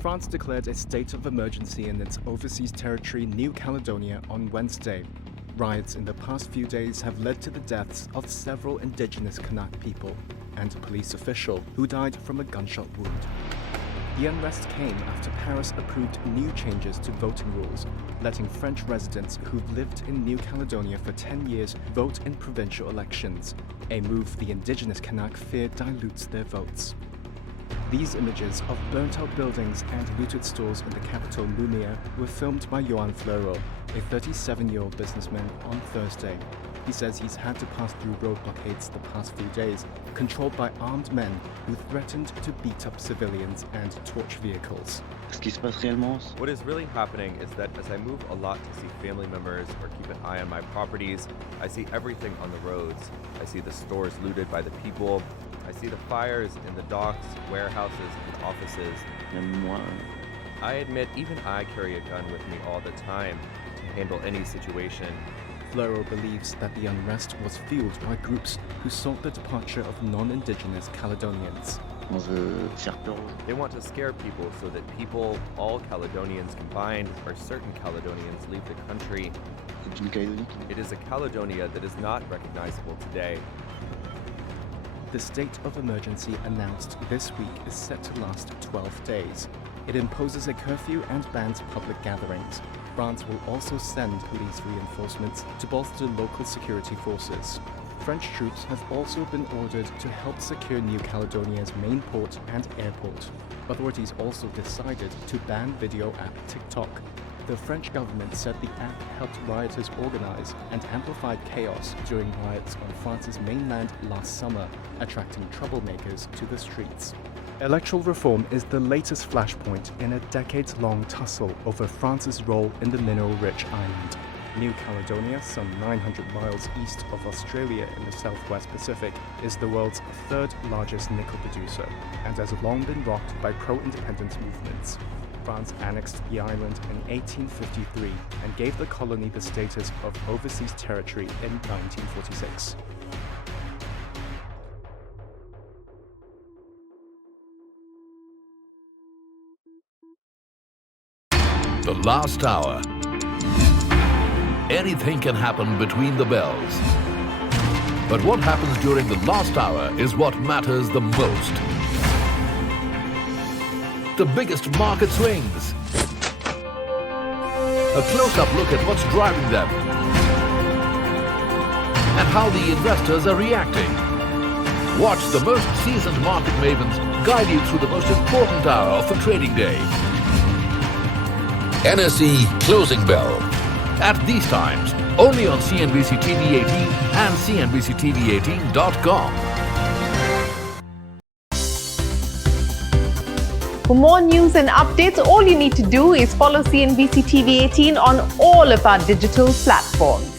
France declared a state of emergency in its overseas territory, New Caledonia, on Wednesday. Riots in the past few days have led to the deaths of several indigenous Kanak people and a police official who died from a gunshot wound. The unrest came after Paris approved new changes to voting rules, letting French residents who've lived in New Caledonia for 10 years vote in provincial elections, a move the indigenous Kanak fear dilutes their votes. These images of burnt-out buildings and looted stores in the capital Mumia were filmed by Johan Fleuro, a 37-year-old businessman, on Thursday. He says he's had to pass through road blockades the past few days, controlled by armed men who threatened to beat up civilians and torch vehicles. What is really happening is that as I move a lot to see family members or keep an eye on my properties, I see everything on the roads. I see the stores looted by the people. I see the fires in the docks, warehouses, and offices. I admit even I carry a gun with me all the time to handle any situation. Fleuro believes that the unrest was fueled by groups who sought the departure of non-indigenous Caledonians. They want to scare people so that people, all Caledonians combined, or certain Caledonians, leave the country. It is a Caledonia that is not recognizable today. The state of emergency announced this week is set to last 12 days. It imposes a curfew and bans public gatherings. France will also send police reinforcements to bolster local security forces. French troops have also been ordered to help secure New Caledonia's main port and airport. Authorities also decided to ban video app TikTok. The French government said the app helped rioters organize and amplified chaos during riots on France's mainland last summer, attracting troublemakers to the streets. Electoral reform is the latest flashpoint in a decades-long tussle over France's role in the mineral-rich island. New Caledonia, some 900 miles east of Australia in the southwest Pacific, is the world's third largest nickel producer and has long been rocked by pro-independence movements. France annexed the island in 1853 and gave the colony the status of overseas territory in 1946. The last hour. Anything can happen between the bells. But what happens during the last hour is what matters the most. The biggest market swings. A close-up look at what's driving them and how the investors are reacting. Watch the most seasoned market mavens guide you through the most important hour of the trading day. NSE Closing Bell. At these times, only on CNBC TV18 and CNBCTV18.com. For more news and updates, all you need to do is follow CNBC TV18 on all of our digital platforms.